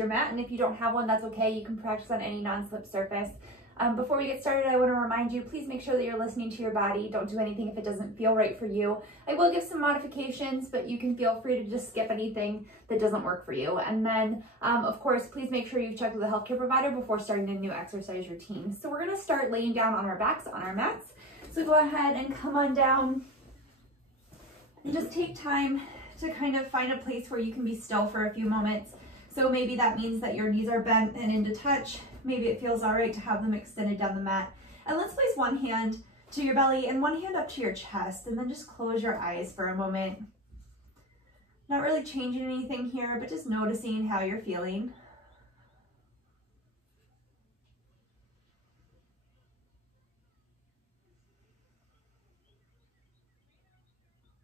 your mat, and if you don't have one, that's okay. You can practice on any non-slip surface. Before we get started, I want to remind you, please make sure that you're listening to your body. Don't do anything if it doesn't feel right for you. I will give some modifications, but you can feel free to just skip anything that doesn't work for you. And then, of course, please make sure you've checked with a healthcare provider before starting a new exercise routine. So we're going to start laying down on our backs on our mats. So go ahead and come on down and just take time to kind of find a place where you can be still for a few moments. So maybe that means that your knees are bent and into touch. Maybe it feels all right to have them extended down the mat. And let's place one hand to your belly and one hand up to your chest, and then just close your eyes for a moment. Not really changing anything here, but just noticing how you're feeling.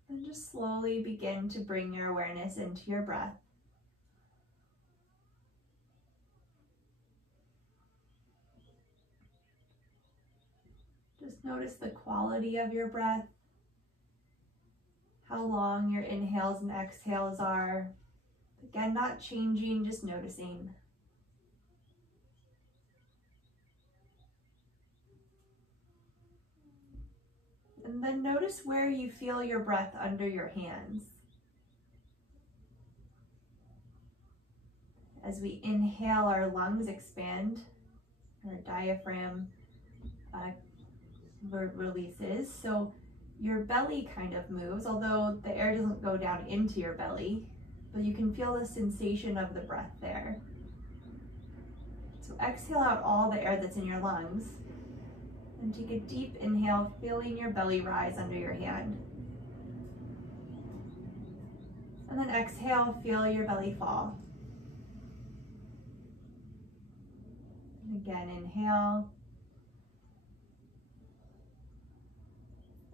And just slowly begin to bring your awareness into your breath. Just notice the quality of your breath, how long your inhales and exhales are. Again, not changing, just noticing. And then notice where you feel your breath under your hands. As we inhale, our lungs expand, our diaphragm releases. So your belly kind of moves, although the air doesn't go down into your belly, but you can feel the sensation of the breath there. So exhale out all the air that's in your lungs and take a deep inhale, feeling your belly rise under your hand. And then exhale, feel your belly fall. And again, inhale.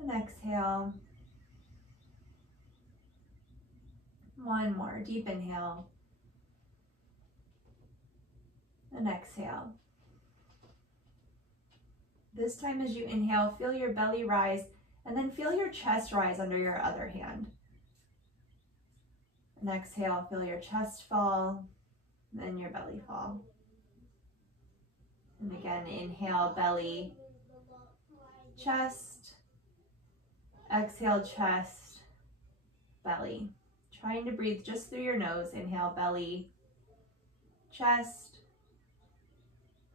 And exhale. One more, deep inhale. And exhale. This time as you inhale, feel your belly rise, and then feel your chest rise under your other hand. And exhale, feel your chest fall, then your belly fall. And again, inhale, belly, chest. Exhale, chest, belly. Trying to breathe just through your nose. Inhale, belly, chest.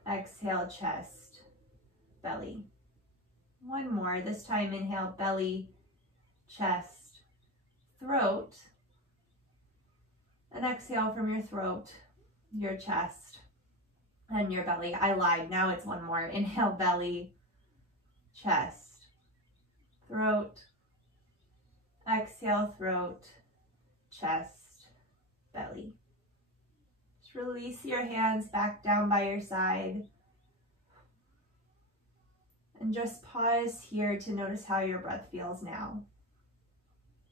Exhale, chest, belly. One more. This time, inhale, belly, chest, throat. And exhale from your throat, your chest, and your belly. I lied. Now it's one more. Inhale, belly, chest, throat. Exhale, throat, chest, belly. Just release your hands back down by your side. And just pause here to notice how your breath feels now.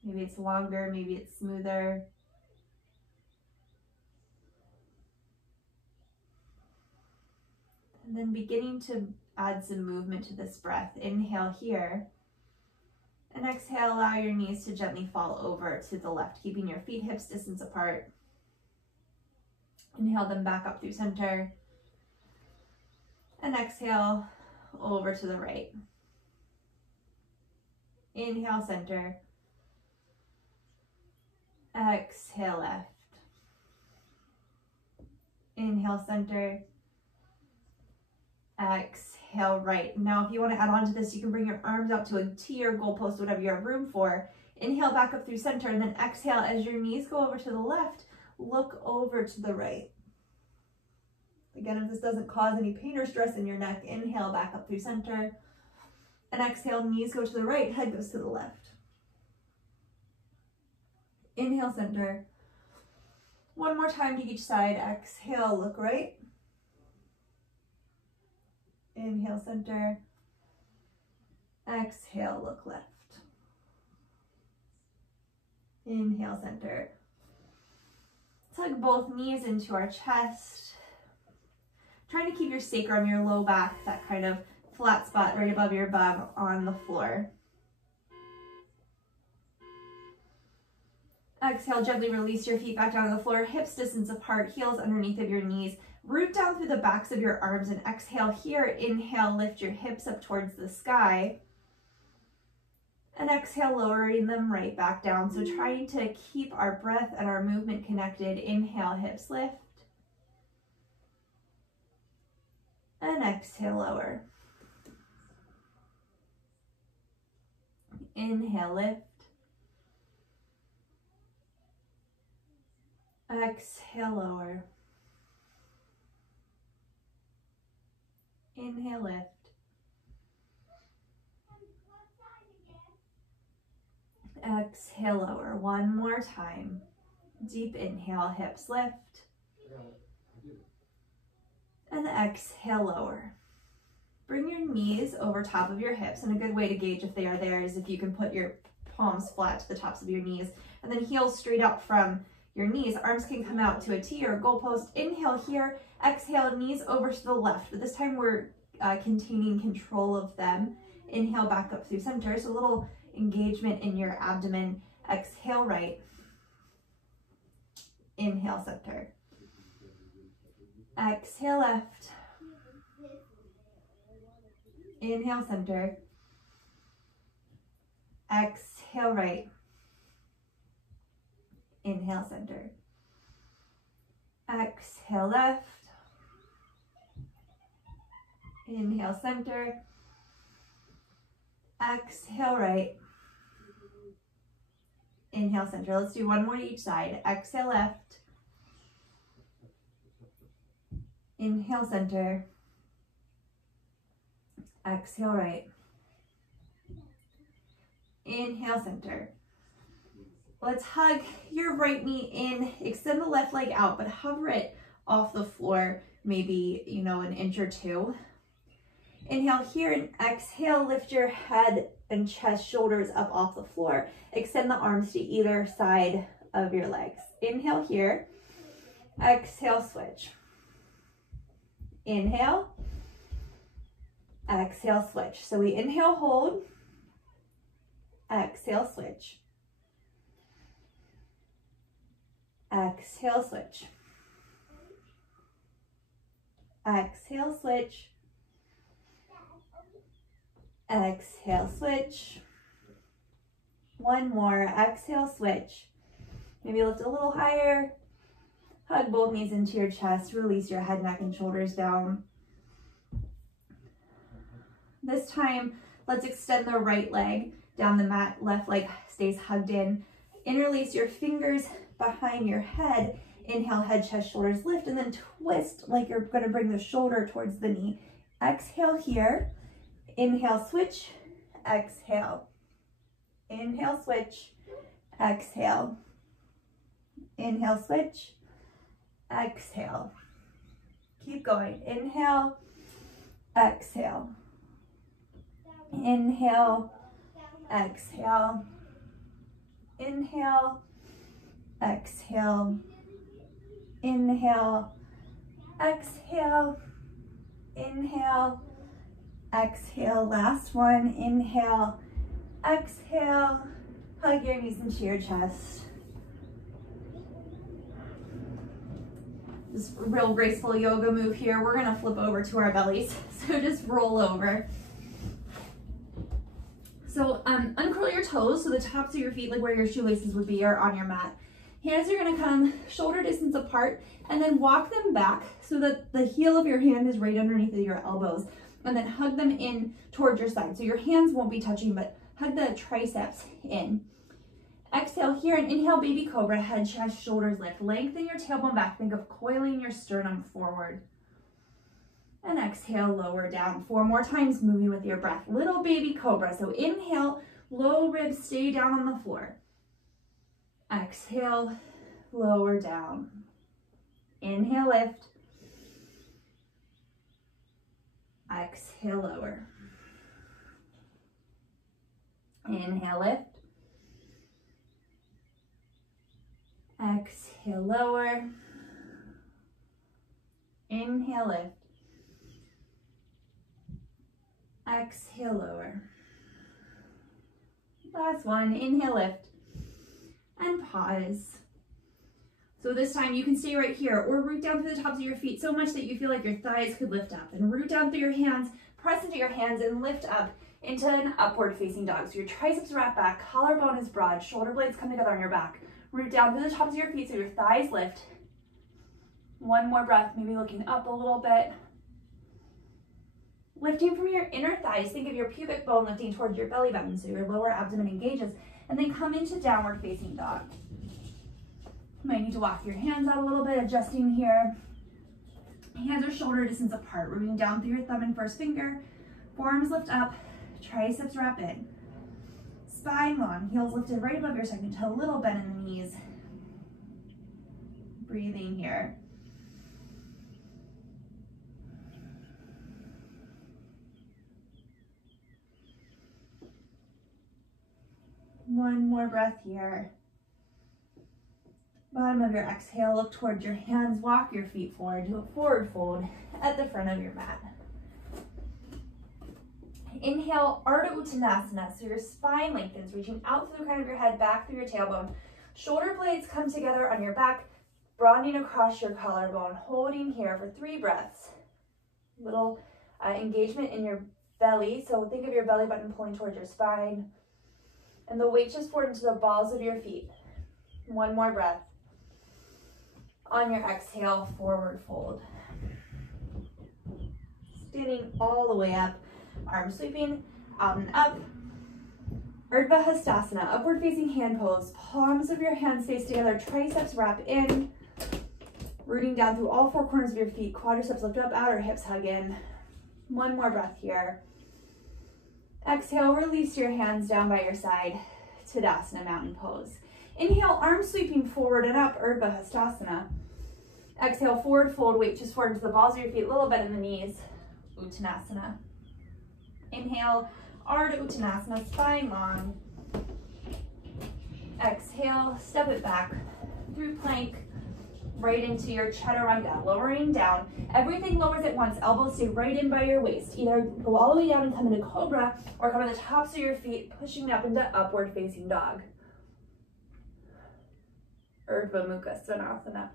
Maybe it's longer, maybe it's smoother. And then beginning to add some movement to this breath. Inhale here. And exhale, allow your knees to gently fall over to the left, keeping your feet hips distance apart. Inhale them back up through center. And exhale, over to the right. Inhale, center. Exhale, left. Inhale, center. Exhale, right. Now, if you want to add on to this, you can bring your arms out to a T or goalpost, whatever you have room for. Inhale back up through center, and then exhale as your knees go over to the left, look over to the right. Again, if this doesn't cause any pain or stress in your neck, inhale back up through center, and exhale, knees go to the right, head goes to the left. Inhale, center. One more time to each side. Exhale, look right. Inhale, center. Exhale, look left. Inhale, center. Tug both knees into our chest. Trying to keep your sacrum, your low back, that kind of flat spot right above your bum on the floor. Exhale, gently release your feet back down to the floor, hips distance apart, heels underneath of your knees. Root down through the backs of your arms and exhale here. Inhale, lift your hips up towards the sky. And exhale, lowering them right back down. So trying to keep our breath and our movement connected. Inhale, hips lift. And exhale, lower. Inhale, lift. Exhale, lower. Inhale, lift. Exhale, lower. One more time. Deep inhale, hips lift. And exhale, lower. Bring your knees over top of your hips, and a good way to gauge if they are there is if you can put your palms flat to the tops of your knees, and then heels straight out from your knees. Arms can come out to a T or a goalpost. Inhale here, exhale, knees over to the left, but this time we're containing control of them. Inhale, back up through center, so a little engagement in your abdomen. Exhale, right. Inhale, center. Exhale, left. Inhale, center. Exhale, right. Inhale, center. Exhale, left. Inhale, center. Exhale, right. Inhale, center. Let's do one more each side. Exhale, left. Inhale, center. Exhale, right. Inhale, center. Let's hug your right knee in, extend the left leg out, but hover it off the floor, maybe, an inch or two. Inhale here and exhale, lift your head and chest, shoulders up off the floor. Extend the arms to either side of your legs. Inhale here, exhale, switch. Inhale, exhale, switch. So we inhale, hold, exhale, switch. Exhale, switch. Exhale, switch. Exhale, switch. One more. Exhale, switch. Maybe lift a little higher. Hug both knees into your chest. Release your head, neck, and shoulders down. This time, let's extend the right leg down the mat. Left leg stays hugged in. Interlace your fingers behind your head. Inhale, head, chest, shoulders lift, and then twist like you're going to bring the shoulder towards the knee. Exhale here. Inhale, switch. Exhale. Inhale, switch. Exhale. Inhale, switch. Exhale. Keep going. Inhale. Exhale. Inhale. Exhale. Inhale. Exhale. Inhale. Exhale. Inhale. Exhale. Last one. Inhale. Exhale. Hug your knees into your chest. This real graceful yoga move here. We're gonna flip over to our bellies. So just roll over. So uncurl your toes so the tops of your feet, like where your shoelaces would be, are on your mat. Hands are gonna come shoulder distance apart, and then walk them back so that the heel of your hand is right underneath of your elbows, and then hug them in towards your side. So your hands won't be touching, but hug the triceps in. Exhale here and inhale, baby cobra, head, chest, shoulders lift. Lengthen your tailbone back. Think of coiling your sternum forward. And exhale, lower down. 4 more times, moving with your breath. Little baby cobra. So inhale, low ribs stay down on the floor. Exhale, lower down. Inhale, lift. Exhale, lower. Inhale, lift. Exhale, lower. Inhale, lift. Exhale, lower. Last one. Inhale, lift. and pause. So this time you can stay right here or root down through the tops of your feet so much that you feel like your thighs could lift up, and root down through your hands, press into your hands and lift up into an upward facing dog. So your triceps wrap back, collarbone is broad, shoulder blades come together on your back. Root down through the tops of your feet so your thighs lift. One more breath, maybe looking up a little bit. Lifting from your inner thighs, think of your pubic bone lifting towards your belly button so your lower abdomen engages, and then come into downward facing dog. You might need to walk your hands out a little bit, adjusting here. Hands are shoulder distance apart, rooting down through your thumb and first finger. Forearms lift up, triceps wrap in. Spine long, heels lifted right above your second toe, a little bend in the knees. Breathing here. One more breath here. Bottom of your exhale, look towards your hands, walk your feet forward, do a forward fold at the front of your mat. Inhale, Ardha Uttanasana, so your spine lengthens, reaching out through the crown of your head, back through your tailbone. Shoulder blades come together on your back, broadening across your collarbone, holding here for 3 breaths. Little engagement in your belly, so think of your belly button pulling towards your spine, and the weight just forward into the balls of your feet. One more breath. On your exhale, forward fold. Standing all the way up, arms sweeping out and up. Urdhva Hastasana, upward facing hand pose. Palms of your hands face together, triceps wrap in. Rooting down through all 4 corners of your feet, quadriceps lift up, outer hips hug in. One more breath here. Exhale, release your hands down by your side. Tadasana, mountain pose. Inhale, arms sweeping forward and up, Urdhva Hastasana. Exhale, forward fold, weight just forward into the balls of your feet, a little bit in the knees, Uttanasana. Inhale, Ardha Uttanasana, spine long. Exhale, step it back through plank, right into your Chaturanga, lowering down. Everything lowers at once, elbows stay right in by your waist. Either go all the way down and come into Cobra, or come on the tops of your feet, pushing up into upward facing dog. Urdhva Mukha Svanasana.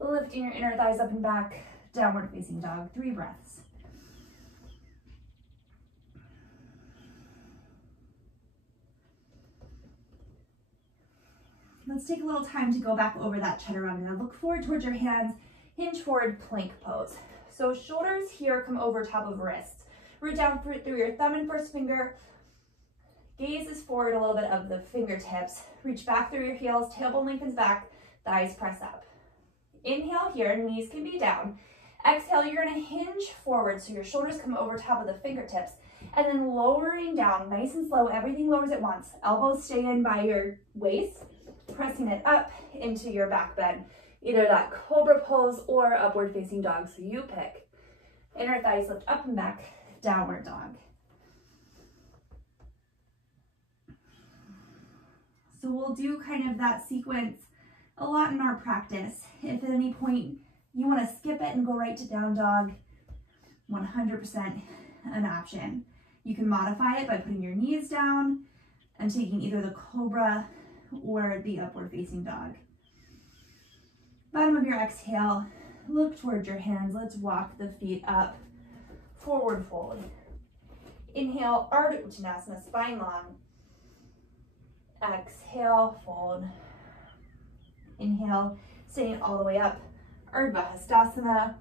Lifting your inner thighs up and back, downward facing dog, 3 breaths. Let's take a little time to go back over that Chaturanga. Look forward towards your hands, hinge forward, plank pose. So shoulders here come over top of wrists. Root down through your thumb and first finger. Gaze is forward a little bit of the fingertips. Reach back through your heels, tailbone lengthens back, thighs press up. Inhale here, knees can be down. Exhale, you're gonna hinge forward so your shoulders come over top of the fingertips, and then lowering down, nice and slow, everything lowers at once. Elbows stay in by your waist, pressing it up into your back bend. Either that cobra pose or upward facing dog, so you pick. Inner thighs lift up and back, downward dog. So we'll do kind of that sequence a lot in our practice. If at any point you want to skip it and go right to down dog, 100% an option. You can modify it by putting your knees down and taking either the cobra or the upward facing dog. Bottom of your exhale, look towards your hands. Let's walk the feet up, forward fold. Inhale, Ardha Uttanasana, spine long. Exhale, fold. Inhale, staying all the way up, Urdhva Hastasana.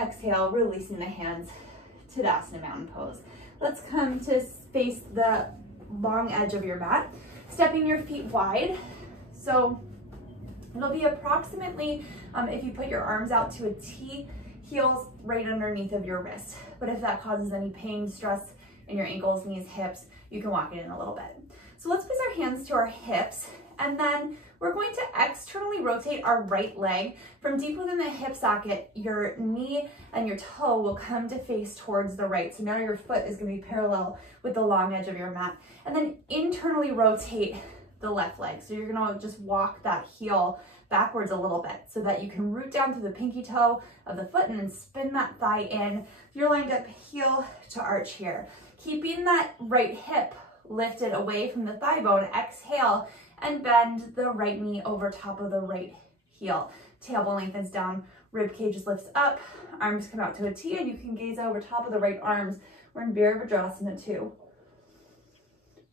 Exhale, releasing the hands, Tadasana, mountain pose. Let's come to face the long edge of your mat, stepping your feet wide. So it'll be approximately, if you put your arms out to a T, heels right underneath of your wrist. But if that causes any pain, stress in your ankles, knees, hips, you can walk it in a little bit. So let's place our hands to our hips, and then we're going to externally rotate our right leg. From deep within the hip socket, your knee and your toe will come to face towards the right. So now your foot is going to be parallel with the long edge of your mat. And then internally rotate the left leg. So you're going to just walk that heel backwards a little bit so that you can root down through the pinky toe of the foot and then spin that thigh in. You're lined up heel to arch here. Keeping that right hip lifted away from the thigh bone, exhale and bend the right knee over top of the right heel. Tailbone lengthens down, rib cage lifts up, arms come out to a T, and you can gaze over top of the right arms. We're in Virabhadrasana 2.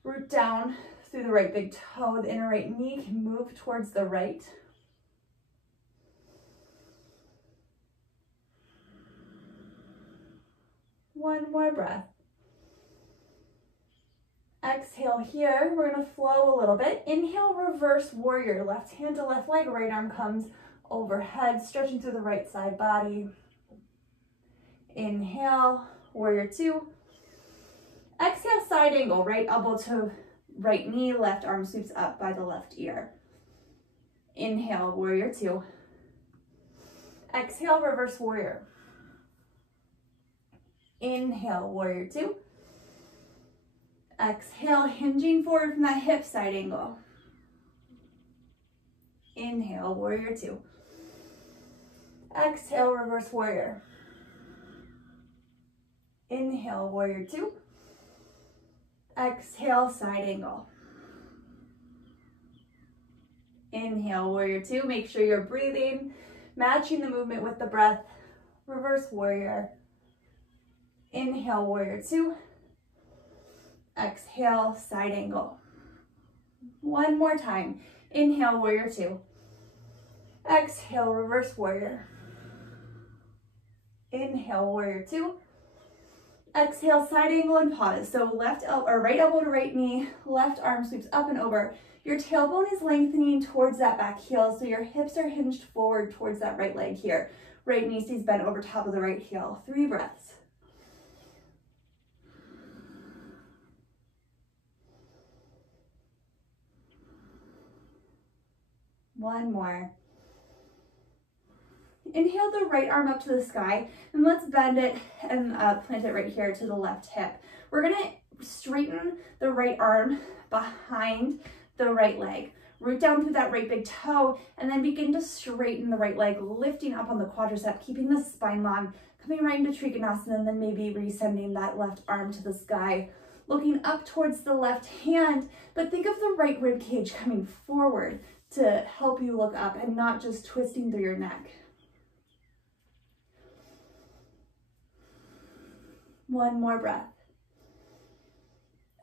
Root down through the right big toe. The inner right knee can move towards the right. One more breath. Exhale here. We're going to flow a little bit. Inhale, reverse warrior. Left hand to left leg, right arm comes overhead, stretching through the right side body. Inhale, warrior 2. Exhale, side angle. Right elbow to right knee, left arm sweeps up by the left ear. Inhale, warrior 2. Exhale, reverse warrior. Inhale, warrior 2. Exhale, hinging forward from that hip, side angle. Inhale, warrior 2. Exhale, reverse warrior. Inhale, warrior 2. Exhale, side angle. Inhale, warrior 2. Make sure you're breathing, matching the movement with the breath. Reverse warrior. Inhale, warrior 2. Exhale, side angle. One more time. Inhale, warrior 2. Exhale, reverse warrior. Inhale, warrior 2. Exhale, side angle and pause. So left elbow or right elbow to right knee, left arm sweeps up and over. Your tailbone is lengthening towards that back heel, so your hips are hinged forward towards that right leg here. Right knee stays bent over top of the right heel. 3 breaths. One more. Inhale the right arm up to the sky, and let's bend it and plant it right here to the left hip. We're gonna straighten the right arm behind the right leg. Root down through that right big toe, and then begin to straighten the right leg, lifting up on the quadricep, keeping the spine long, coming right into Trikonasana, and then maybe resending that left arm to the sky, looking up towards the left hand, but think of the right rib cage coming forward to help you look up and not just twisting through your neck. One more breath.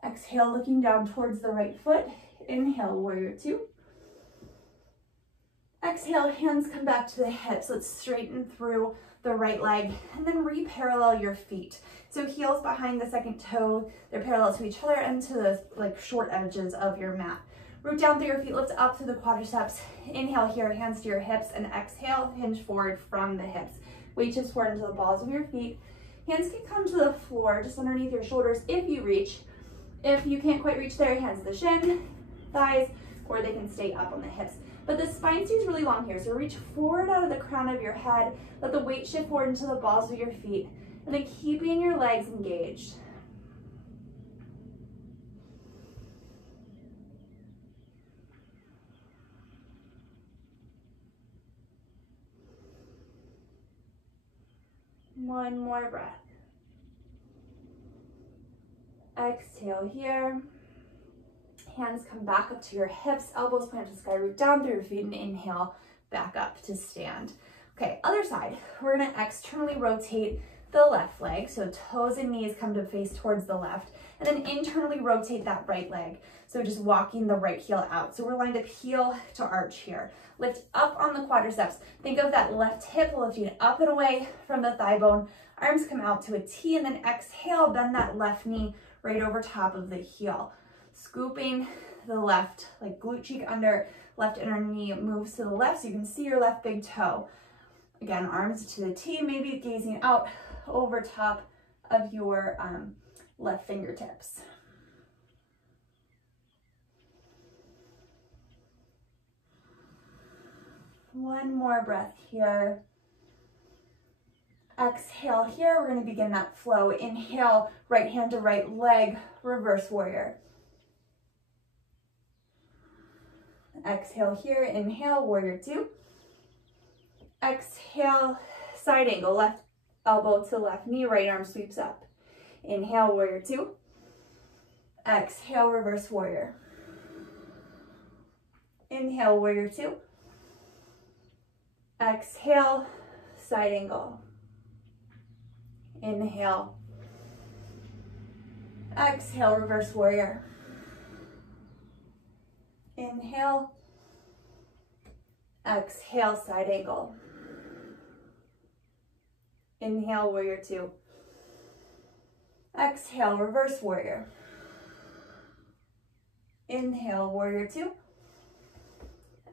Exhale, looking down towards the right foot. Inhale, warrior 2. Exhale, hands come back to the hips. Let's straighten through the right leg and then re-parallel your feet. So heels behind the second toe, they're parallel to each other and to the short edges of your mat. Root down through your feet, lift up through the quadriceps. Inhale here, hands to your hips, and exhale, hinge forward from the hips. Weight shifts forward into the balls of your feet. Hands can come to the floor, just underneath your shoulders if you reach. If you can't quite reach there, hands to the shin, thighs, or they can stay up on the hips. But the spine stays really long here, so reach forward out of the crown of your head, let the weight shift forward into the balls of your feet, and then keeping your legs engaged. One more breath. Exhale here. Hands come back up to your hips, elbows plant to the sky, root down through your feet, and inhale back up to stand. Okay, other side. We're gonna externally rotate the left leg, so toes and knees come to face towards the left, and then internally rotate that right leg. So just walking the right heel out. So we're lined up heel to arch here. Lift up on the quadriceps. Think of that left hip lifting up and away from the thigh bone. Arms come out to a T, and then exhale, bend that left knee right over top of the heel. Scooping the left, like glute cheek under, left inner knee moves to the left so you can see your left big toe. Again, arms to the T, maybe gazing out over top of your left fingertips. One more breath here. Exhale here, we're gonna begin that flow. Inhale, right hand to right leg, reverse warrior. Exhale here, inhale, warrior 2. Exhale, side angle, left elbow to left knee, right arm sweeps up. Inhale, warrior 2. Exhale, reverse warrior. Inhale, warrior two. Exhale, side angle. Inhale. Exhale, reverse warrior. Inhale. Exhale, side angle. Inhale, warrior two. Exhale, reverse warrior. Inhale, warrior two.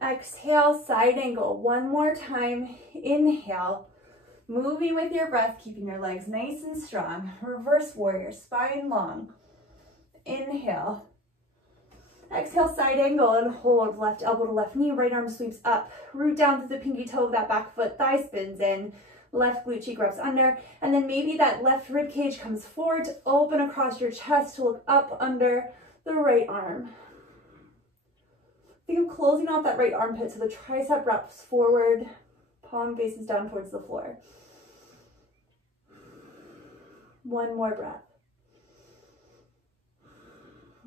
Exhale, side angle. One more time. Inhale. Moving with your breath, keeping your legs nice and strong. Reverse warrior, spine long. Inhale. Exhale, side angle and hold. Left elbow to left knee, right arm sweeps up. Root down through the pinky toe of that back foot, thigh spins in. Left glute cheek rubs under. And then maybe that left rib cage comes forward to open across your chest to look up under the right arm. Think of closing off that right armpit so the tricep wraps forward, palm faces down towards the floor. One more breath.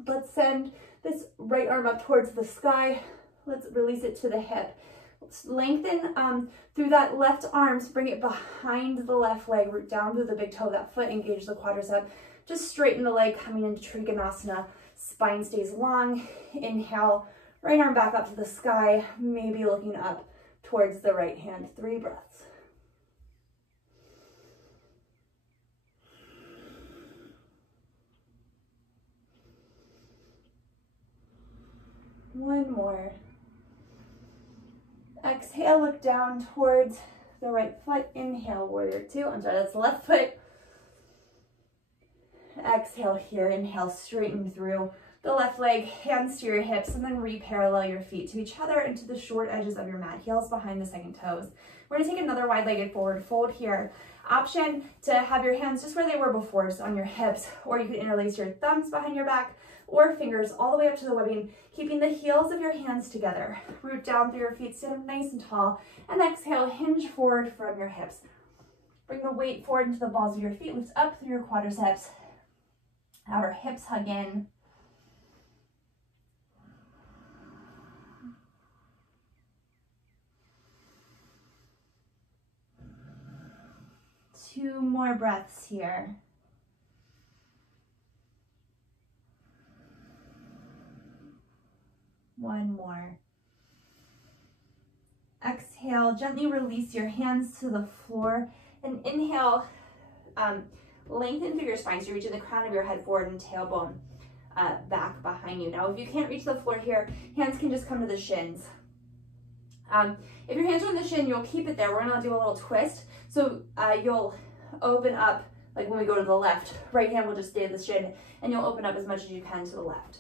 Let's send this right arm up towards the sky. Let's release it to the hip. Let's lengthen through that left arm, so bring it behind the left leg, root down through the big toe of that foot, engage the quadricep. Just straighten the leg, coming into Trikonasana. Spine stays long. Inhale, right arm back up to the sky, maybe looking up towards the right hand. 3 breaths. One more. Exhale, look down towards the right foot. Inhale, warrior two. I'm sorry, that's the left foot. Exhale here. Inhale, straighten through the left leg, hands to your hips, and then re-parallel your feet to each other into the short edges of your mat, heels behind the second toes. We're gonna take another wide-legged forward fold here. Option to have your hands just where they were before, just on your hips, or you can interlace your thumbs behind your back, or fingers all the way up to the webbing, keeping the heels of your hands together. Root down through your feet, stand up nice and tall, and exhale, hinge forward from your hips. Bring the weight forward into the balls of your feet, lift up through your quadriceps, outer hips hug in. Two more breaths here. One more. Exhale, gently release your hands to the floor, and inhale, lengthen through your spine, so you're reaching the crown of your head forward and tailbone back behind you. Now, if you can't reach the floor here, hands can just come to the shins. If your hands are on the shin, you'll keep it there. We're gonna do a little twist. So you'll open up, like when we go to the left, right hand will just stay at the shin, and you'll open up as much as you can to the left.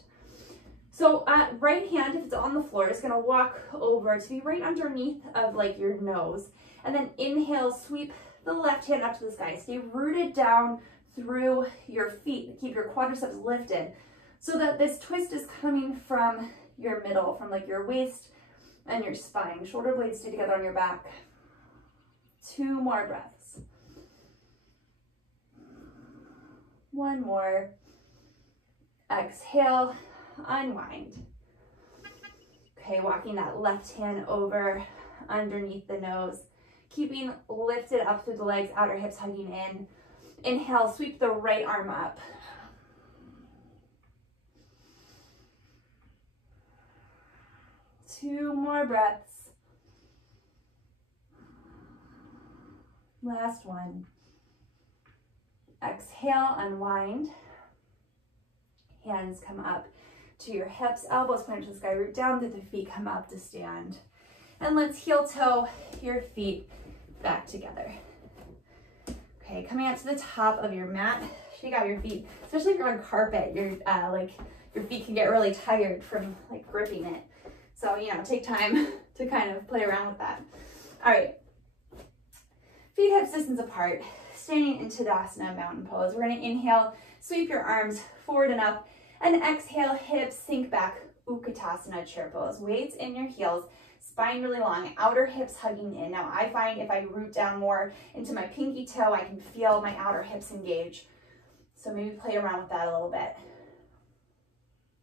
So right hand, if it's on the floor, is gonna walk over to be right underneath of like your nose. And then inhale, sweep the left hand up to the sky. Stay rooted down through your feet. Keep your quadriceps lifted so that this twist is coming from your middle, from like your waist and your spine. Shoulder blades stay together on your back. Two more breaths. One more. Exhale, unwind. Okay, walking that left hand over underneath the nose, keeping lifted up through the legs, outer hips hugging in. Inhale, sweep the right arm up. Two more breaths. Last one. Exhale, unwind. Hands come up to your hips, elbows point to the sky, root down through the feet, come up to stand. And let's heel toe your feet back together. Okay, coming out to the top of your mat, shake out your feet, especially if you're on carpet, your feet can get really tired from like gripping it. So, you know, take time to kind of play around with that. All right, feet hips distance apart, standing in Tadasana, mountain pose. We're gonna inhale, sweep your arms forward and up, and exhale, hips sink back, Utkatasana, chair pose. Weights in your heels, spine really long, outer hips hugging in. Now I find if I root down more into my pinky toe, I can feel my outer hips engage. So maybe play around with that a little bit.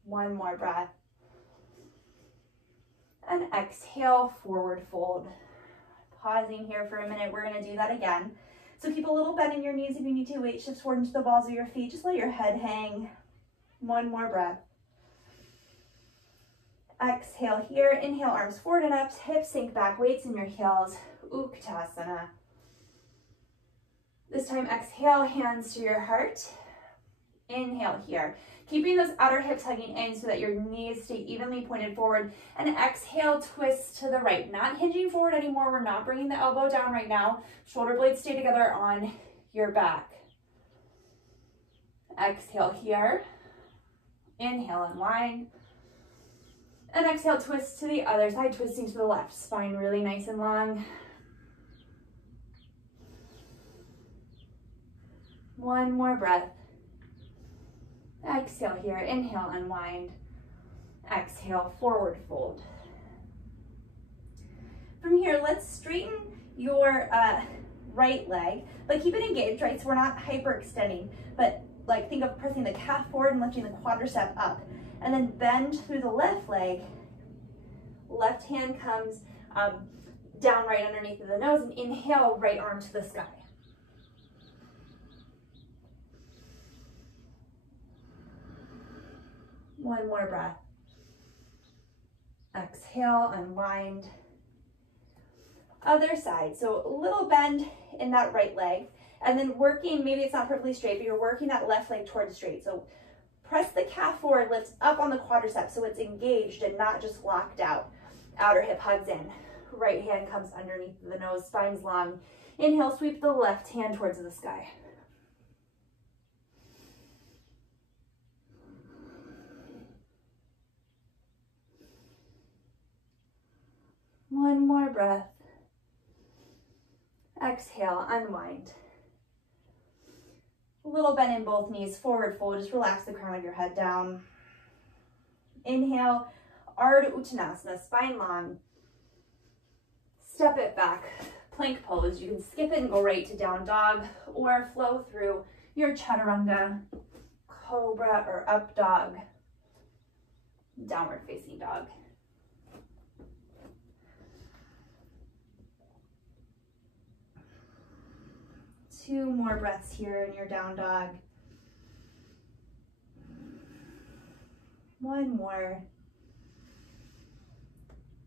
One more breath. And exhale, forward fold. Pausing here for a minute, we're gonna do that again. So keep a little bend in your knees if you need to. Weight shifts forward into the balls of your feet. Just let your head hang. One more breath. Exhale here. Inhale, arms forward and up. Hips sink back, weights in your heels. Tadasana. This time, exhale, hands to your heart. Inhale here. Keeping those outer hips hugging in so that your knees stay evenly pointed forward. And exhale, twist to the right. Not hinging forward anymore. We're not bringing the elbow down right now. Shoulder blades stay together on your back. Exhale here. Inhale, unwind. And exhale, twist to the other side, twisting to the left. Spine really nice and long. One more breath. Exhale here, inhale, unwind. Exhale, forward fold. From here, let's straighten your right leg, but keep it engaged, right? So we're not hyperextending, but like think of pressing the calf forward and lifting the quadricep up. And then bend through the left leg. Left hand comes down right underneath the nose, and inhale, right arm to the sky. One more breath. Exhale, unwind. Other side, so a little bend in that right leg, and then working, maybe it's not perfectly straight, but you're working that left leg towards straight. So press the calf forward, lift up on the quadricep so it's engaged and not just locked out. Outer hip hugs in. Right hand comes underneath the nose, spine's long. Inhale, sweep the left hand towards the sky. One more breath. Exhale, unwind. A little bend in both knees, forward fold. Just relax the crown of your head down. Inhale, Ardha Uttanasana, spine long. Step it back, plank pose. You can skip it and go right to down dog or flow through your chaturanga, cobra or up dog, downward facing dog. Two more breaths here in your down dog. One more.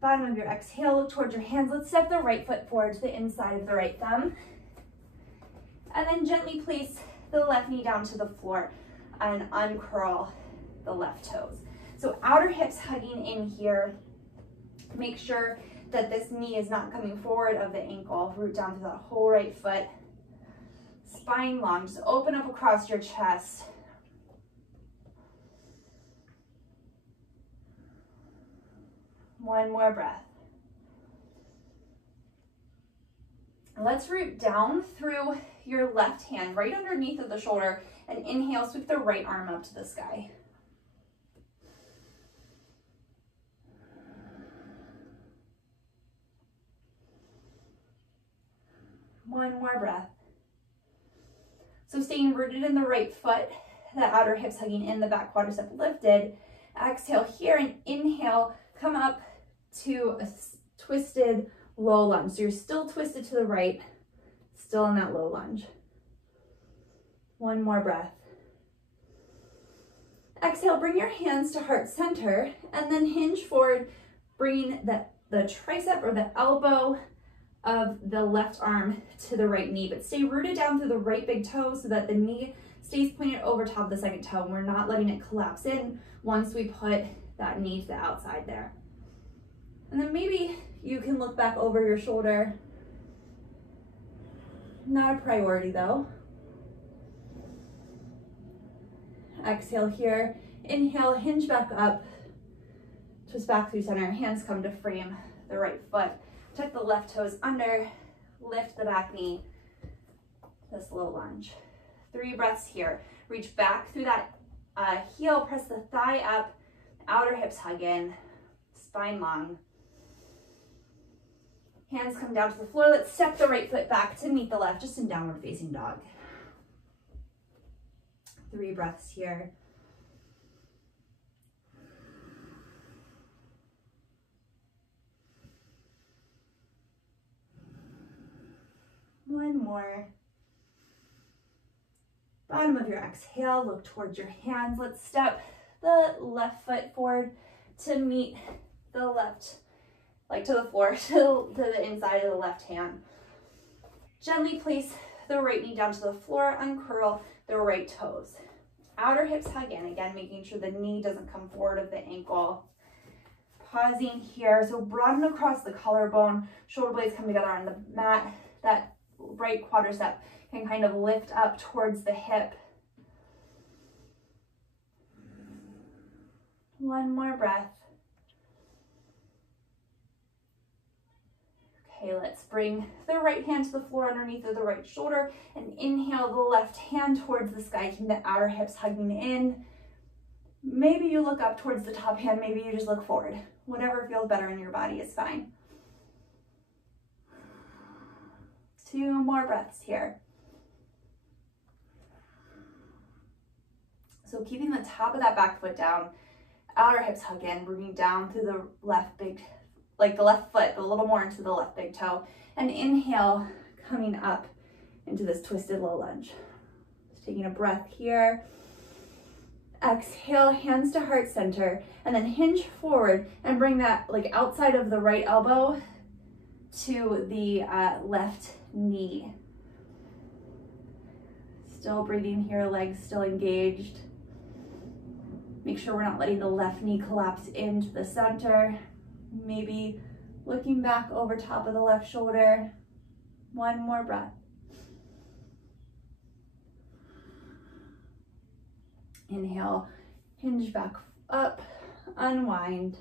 Bottom of your exhale, look towards your hands. Let's step the right foot forward to the inside of the right thumb. And then gently place the left knee down to the floor and uncurl the left toes. So outer hips hugging in here. Make sure that this knee is not coming forward of the ankle. Root down through that whole right foot. Spine long, just open up across your chest. One more breath. Let's root down through your left hand, right underneath of the shoulder, and inhale, sweep the right arm up to the sky. One more breath. So staying rooted in the right foot, the outer hips hugging in, the back quadricep lifted. Exhale here and inhale, come up to a twisted low lunge. So you're still twisted to the right, still in that low lunge. One more breath. Exhale, bring your hands to heart center and then hinge forward, bringing the tricep or the elbow of the left arm to the right knee, but stay rooted down through the right big toe so that the knee stays pointed over top of the second toe. We're not letting it collapse in once we put that knee to the outside there. And then maybe you can look back over your shoulder. Not a priority though. Exhale here. Inhale, hinge back up. Twist back through center. Hands come to frame the right foot. Tuck the left toes under, lift the back knee, this low lunge. 3 breaths here. Reach back through that heel, press the thigh up, outer hips hug in, spine long. Hands come down to the floor. Let's step the right foot back to meet the left, just in downward facing dog. 3 breaths here. more. Bottom of your exhale, look towards your hands. Let's step the left foot forward to meet the left, like to the floor, to the inside of the left hand. Gently place the right knee down to the floor, uncurl the right toes. Outer hips hug in, again, making sure the knee doesn't come forward of the ankle. Pausing here, so broaden across the collarbone, shoulder blades come together on the mat. That right quadricep can kind of lift up towards the hip. One more breath. Okay, let's bring the right hand to the floor underneath of the right shoulder and inhale the left hand towards the sky, keeping the outer hips hugging in. Maybe you look up towards the top hand, maybe you just look forward. Whatever feels better in your body is fine. 2 more breaths here. So keeping the top of that back foot down, outer hips hug in, bringing down through the left big, like the left foot, but a little more into the left big toe. And inhale, coming up into this twisted low lunge. Just taking a breath here. Exhale, hands to heart center, and then hinge forward and bring that like outside of the right elbow to the left knee. Still breathing here, legs still engaged. Make sure we're not letting the left knee collapse into the center. Maybe looking back over top of the left shoulder. One more breath. Inhale, hinge back up, unwind.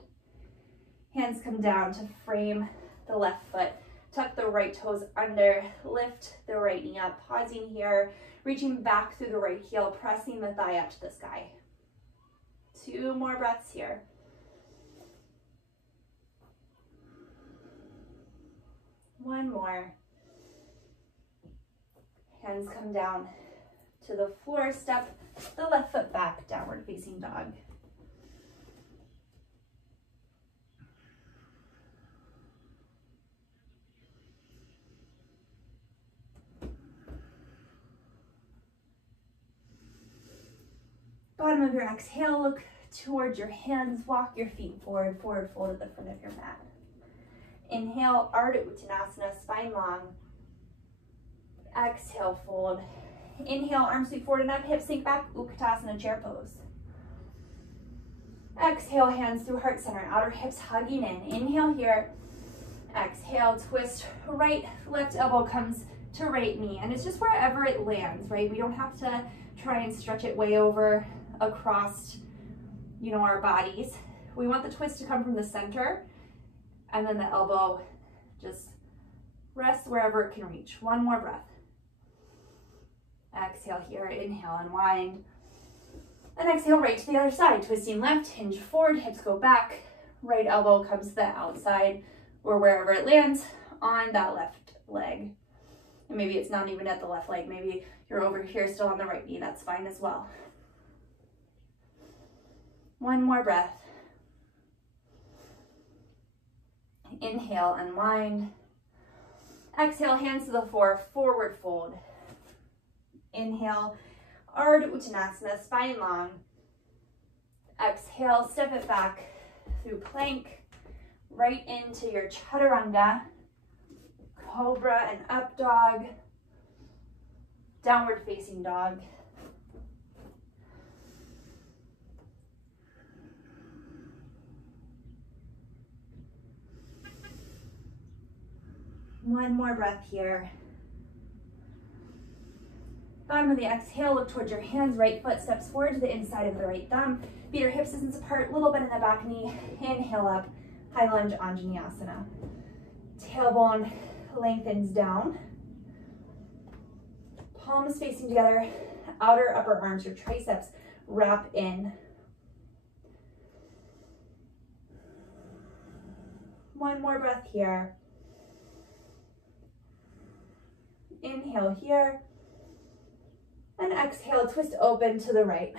Hands come down to frame the left foot. Tuck the right toes under, lift the right knee up, pausing here, reaching back through the right heel, pressing the thigh up to the sky. 2 more breaths here. One more. Hands come down to the floor, step the left foot back, downward facing dog. Bottom of your exhale, look towards your hands, walk your feet forward, forward fold at the front of your mat. Inhale, Ardha Uttanasana, spine long. Exhale, fold. Inhale, arms sweep forward and up, hips sink back, Utkatasana, chair pose. Exhale, hands through heart center, outer hips hugging in. Inhale here. Exhale, twist right, left elbow comes to right knee. And it's just wherever it lands, right? We don't have to try and stretch it way over across, our bodies. We want the twist to come from the center, and then the elbow just rests wherever it can reach. One more breath. Exhale here, inhale, unwind. And exhale right to the other side, twisting left, hinge forward, hips go back, right elbow comes to the outside, or wherever it lands on that left leg. And maybe it's not even at the left leg, maybe you're over here still on the right knee, that's fine as well. One more breath. Inhale, unwind. Exhale, hands to the floor, forward fold. Inhale, Ardha Uttanasana, spine long. Exhale, step it back through plank, right into your chaturanga, cobra and up dog, downward facing dog. One more breath here. Bottom of the exhale, look towards your hands, right foot steps forward to the inside of the right thumb. Feet your hips distance apart, little bit in the back knee. Inhale up, high lunge, Anjaneyasana. Tailbone lengthens down. Palms facing together, outer upper arms, your triceps wrap in. One more breath here. Inhale here. And exhale, twist open to the right.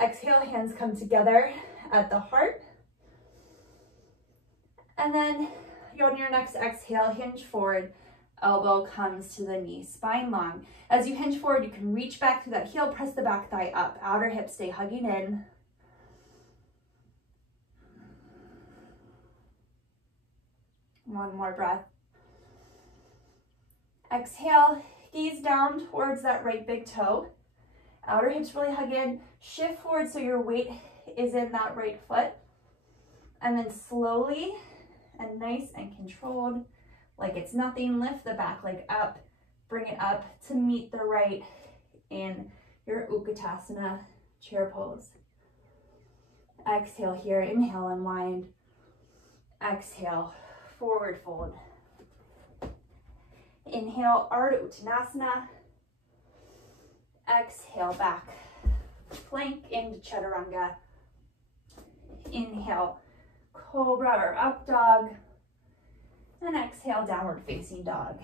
Exhale, hands come together at the heart. And then On your next exhale, hinge forward, elbow comes to the knee, spine long. As you hinge forward, you can reach back through that heel, press the back thigh up, outer hip stay hugging in. One more breath. Exhale, gaze down towards that right big toe. Outer hips really hug in, shift forward so your weight is in that right foot. And then slowly and nice and controlled, like it's nothing, lift the back leg up, bring it up to meet the right in your Utkatasana chair pose. Exhale here, inhale, unwind. Exhale, forward fold. Inhale, Ardha Uttanasana. Exhale, back plank into Chaturanga. Inhale, Cobra or Up Dog. And exhale, Downward Facing Dog.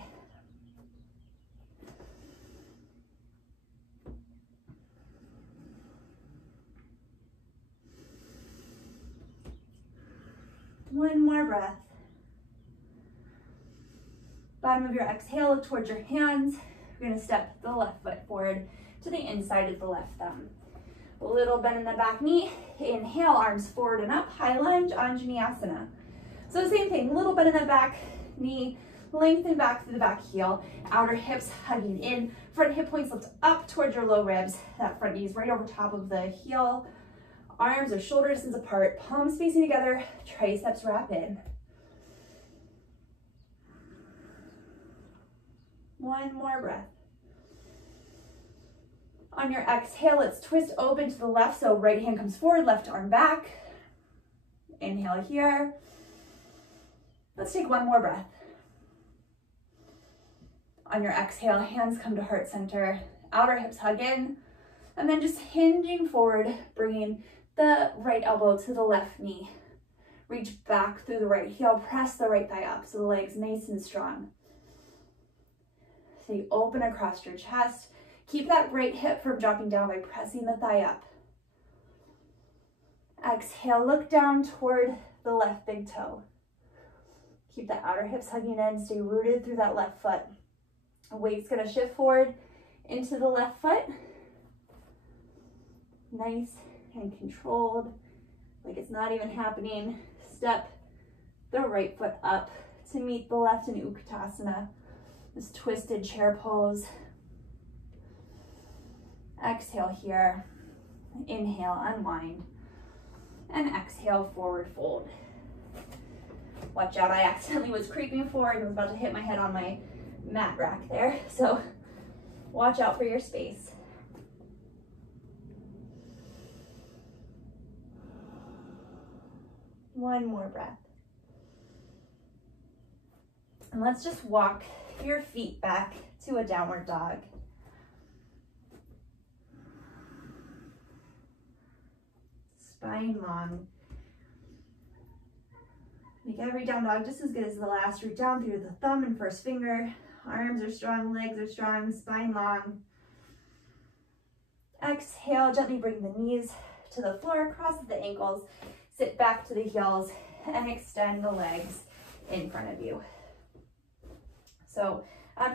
One more breath. Bottom of your exhale, look towards your hands. You're going to step the left foot forward to the inside of the left thumb. A little bend in the back knee. Inhale, arms forward and up, high lunge, Anjaneyasana. So the same thing, little bend in the back knee, lengthen back through the back heel, outer hips hugging in, front hip points lift up towards your low ribs, that front knee is right over top of the heel, arms are shoulder distance apart, palms facing together, triceps wrap in. One more breath. On your exhale, let's twist open to the left, so right hand comes forward, left arm back. Inhale here. Let's take one more breath. On your exhale, hands come to heart center, outer hips hug in, and then just hinging forward, bringing the right elbow to the left knee. Reach back through the right heel, press the right thigh up so the leg's nice and strong. So you open across your chest. Keep that right hip from dropping down by pressing the thigh up. Exhale, look down toward the left big toe. Keep the outer hips hugging in, stay rooted through that left foot. Weight's gonna shift forward into the left foot. Nice and controlled, like it's not even happening. Step the right foot up to meet the left in Utkatasana, this twisted chair pose. Exhale here, inhale, unwind, and exhale, forward fold. Watch out, I accidentally was creeping forward and was about to hit my head on my mat rack there, so watch out for your space. One more breath. And let's just walk your feet back to a downward dog. Spine long. Make every down dog just as good as the last. Root down through the thumb and first finger. Arms are strong, legs are strong, spine long. Exhale, gently bring the knees to the floor, cross the ankles, sit back to the heels, and extend the legs in front of you. So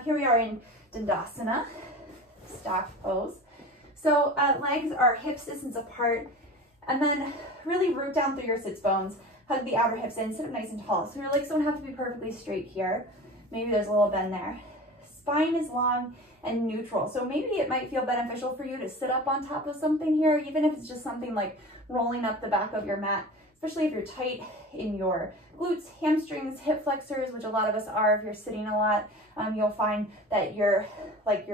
here we are in Tadasana, stock pose. So legs are hips distance apart, and then really root down through your sits bones, hug the outer hips in, sit up nice and tall. So your legs don't have to be perfectly straight here. Maybe there's a little bend there. Spine is long and neutral. So maybe it might feel beneficial for you to sit up on top of something here, even if it's just something like rolling up the back of your mat, especially if you're tight in your glutes, hamstrings, hip flexors, which a lot of us are if you're sitting a lot. You'll find that your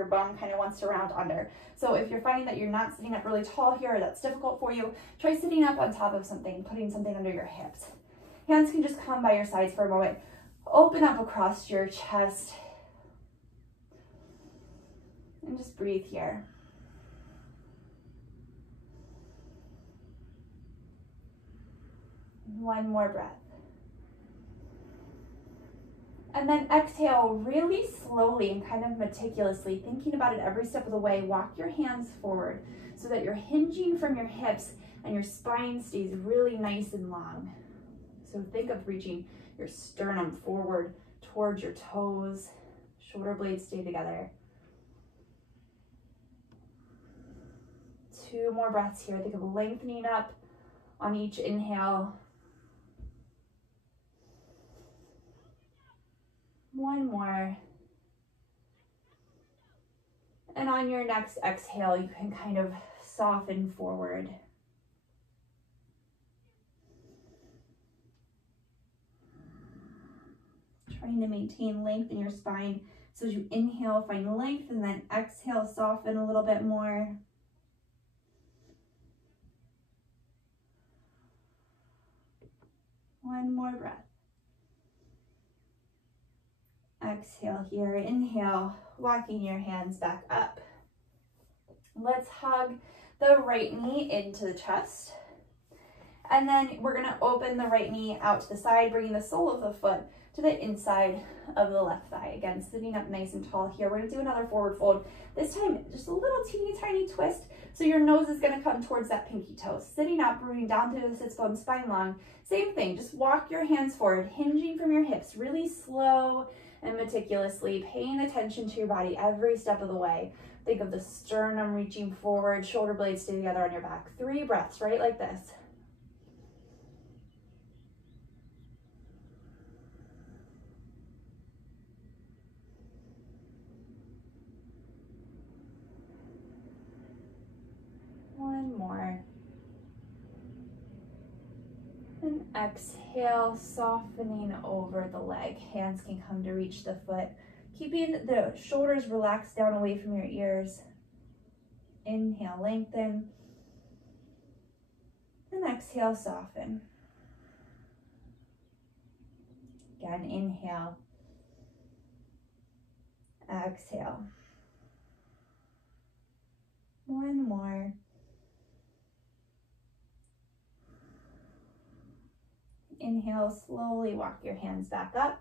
bum kind of wants to round under. So if you're finding that you're not sitting up really tall here, or that's difficult for you, try sitting up on top of something, putting something under your hips. Hands can just come by your sides for a moment. Open up across your chest. And just breathe here. One more breath. And then exhale really slowly and kind of meticulously, thinking about it every step of the way. Walk your hands forward so that you're hinging from your hips and your spine stays really nice and long. So think of reaching your sternum forward towards your toes. Shoulder blades stay together. 2 more breaths here. Think of lengthening up on each inhale. 1 more. And on your next exhale, you can kind of soften forward. Trying to maintain length in your spine. So as you inhale, find length, and then exhale, soften a little bit more. One more breath. Exhale here, inhale, walking your hands back up. Let's hug the right knee into the chest. And then we're gonna open the right knee out to the side, bringing the sole of the foot to the inside of the left thigh. Again, sitting up nice and tall here. We're gonna do another forward fold. This time, just a little teeny tiny twist. So your nose is gonna come towards that pinky toe. Sitting up, rooting down through the sits bones, spine long. Same thing, just walk your hands forward, hinging from your hips, really slow and meticulously, paying attention to your body every step of the way. Think of the sternum reaching forward, shoulder blades stay together on your back. 3 breaths, right like this. One more. And exhale, softening over the leg. Hands can come to reach the foot. Keeping the shoulders relaxed down away from your ears. Inhale, lengthen. And exhale, soften. Again, inhale. Exhale. One more. Inhale, slowly walk your hands back up.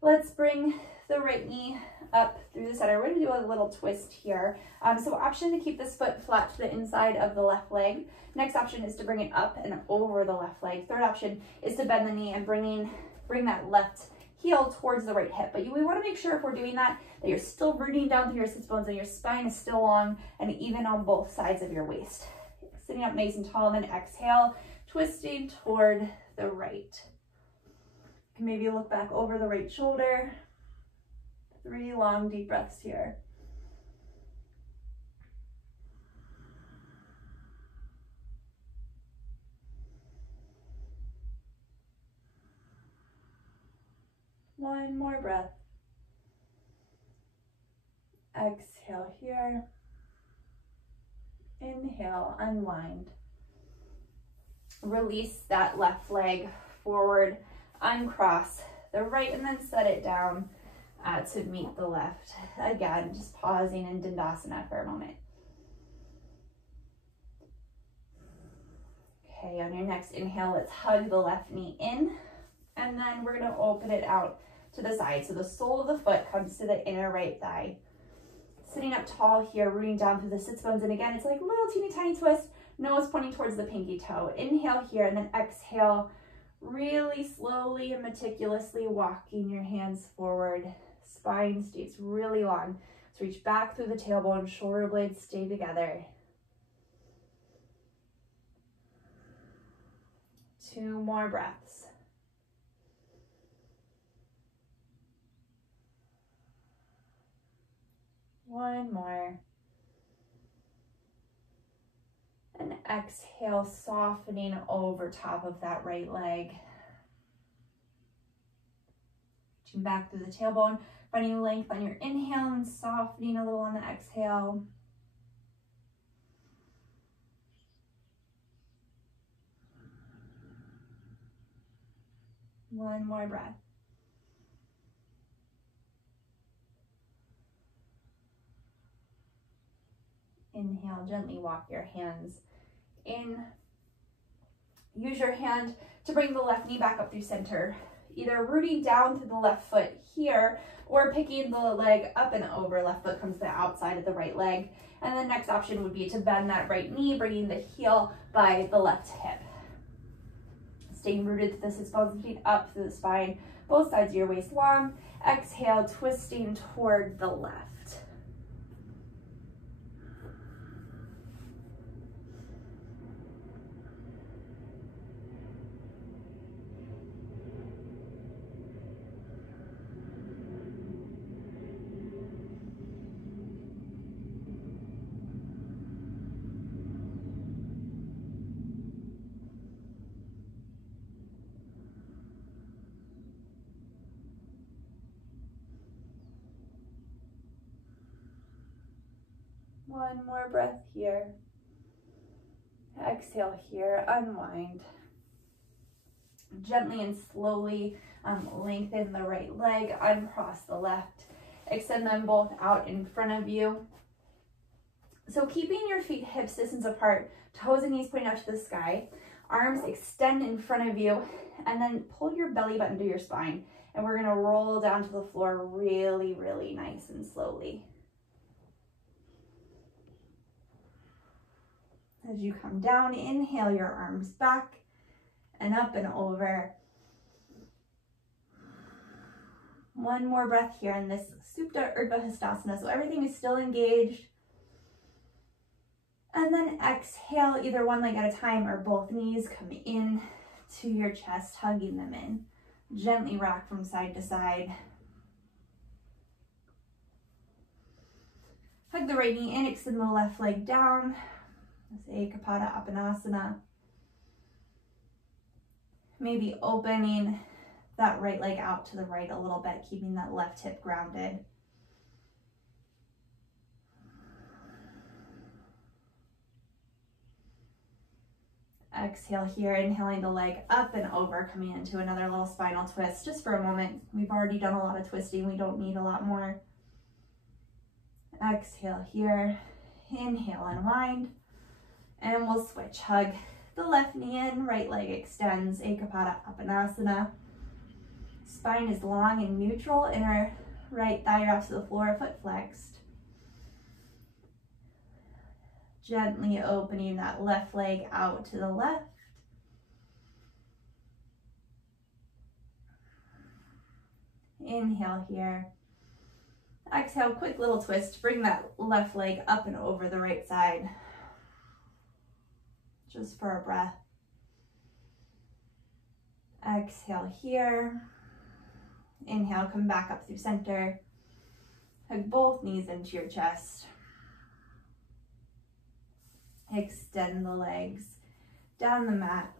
Let's bring the right knee up through the center. We're gonna do a little twist here. So option to keep this foot flat to the inside of the left leg. Next option is to bring it up and over the left leg. Third option is to bend the knee and bring that left heel towards the right hip. But we wanna make sure if we're doing that you're still rooting down through your sits bones and your spine is still long and even on both sides of your waist. Sitting up nice and tall, and then exhale, twisting toward the right. You can maybe look back over the right shoulder. 3 long, deep breaths here. One more breath. Exhale here. Inhale, unwind. Release that left leg forward, uncross the right, and then set it down to meet the left. Again, just pausing in Tadasana for a moment. Okay, on your next inhale, let's hug the left knee in, and then we're gonna open it out to the side. So the sole of the foot comes to the inner right thigh. Sitting up tall here, rooting down through the sits bones, and again, it's like a little teeny tiny twist. Nose pointing towards the pinky toe. Inhale here, and then exhale, really slowly and meticulously walking your hands forward. Spine stays really long. So reach back through the tailbone, shoulder blades stay together. 2 more breaths. One more. And exhale, softening over top of that right leg. Reaching back through the tailbone, finding length on your inhale and softening a little on the exhale. One more breath. Inhale, gently walk your hands in. Use your hand to bring the left knee back up through center, either rooting down through the left foot here or picking the leg up and over. Left foot comes to the outside of the right leg. And the next option would be to bend that right knee, bringing the heel by the left hip. staying rooted to the sits bones and feet up through the spine, both sides of your waist long. Exhale, twisting toward the left. One more breath here. Exhale here, unwind. Gently and slowly lengthen the right leg, uncross the left. Extend them both out in front of you. So keeping your feet hip distance apart, toes and knees pointing up to the sky, arms extend in front of you, and then pull your belly button to your spine. And we're gonna roll down to the floor really, really nice and slowly. As you come down, inhale your arms back and up and over. One more breath here in this Supta Urdhva Hastasana. So everything is still engaged. And then exhale, either one leg at a time or both knees come in to your chest, hugging them in. Gently rock from side to side. Hug the right knee in, extend the left leg down. This Ekapada Appanasana. Maybe opening that right leg out to the right a little bit, keeping that left hip grounded. Exhale here, inhaling the leg up and over, coming into another little spinal twist just for a moment. We've already done a lot of twisting. We don't need a lot more. Exhale here, inhale, unwind. And we'll switch. Hug the left knee in, right leg extends, Ekapada Appanasana. Spine is long and neutral, inner right thigh wraps to the floor, foot flexed. Gently opening that left leg out to the left. Inhale here. Exhale, quick little twist. Bring that left leg up and over the right side. Just for a breath. Exhale here. Inhale, come back up through center. Hug both knees into your chest. Extend the legs down the mat.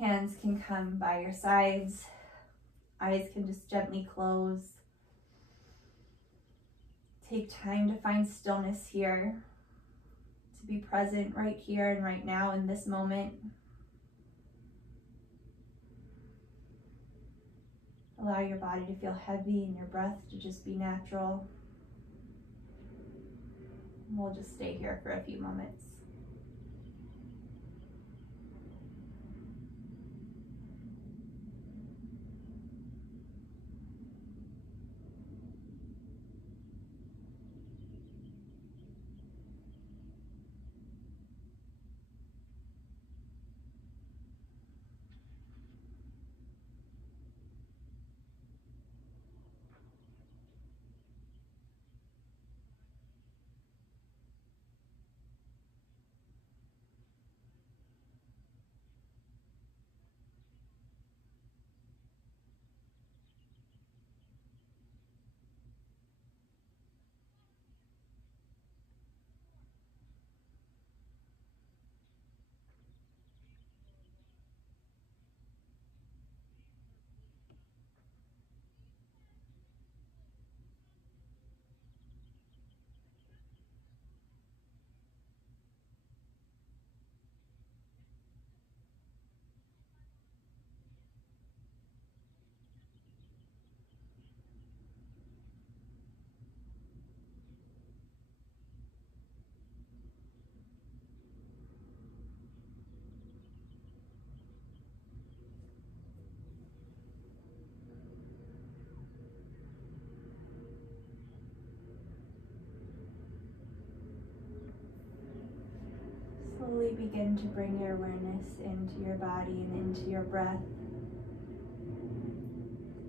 Hands can come by your sides. Eyes can just gently close. Take time to find stillness here. To be present right here and right now in this moment. Allow your body to feel heavy and your breath to just be natural. And we'll just stay here for a few moments. slowly begin to bring your awareness into your body and into your breath.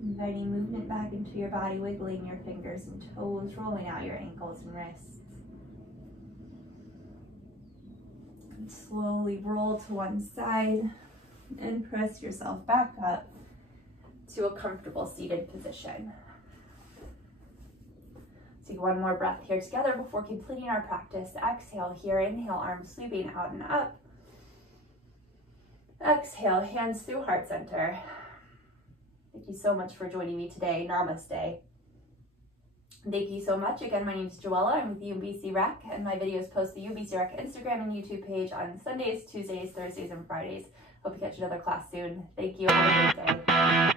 Inviting movement back into your body, wiggling your fingers and toes, rolling out your ankles and wrists. And slowly roll to one side and press yourself back up to a comfortable seated position. Take one more breath here together before completing our practice. Exhale here, inhale, arms sweeping out and up. Exhale, hands through heart center. Thank you so much for joining me today. Namaste. Thank you so much. Again, my name is Joella. I'm with UBC Rec, and my videos post the UBC Rec Instagram and YouTube page on Sundays, Tuesdays, Thursdays, and Fridays. Hope you catch another class soon. Thank you. Have a great day.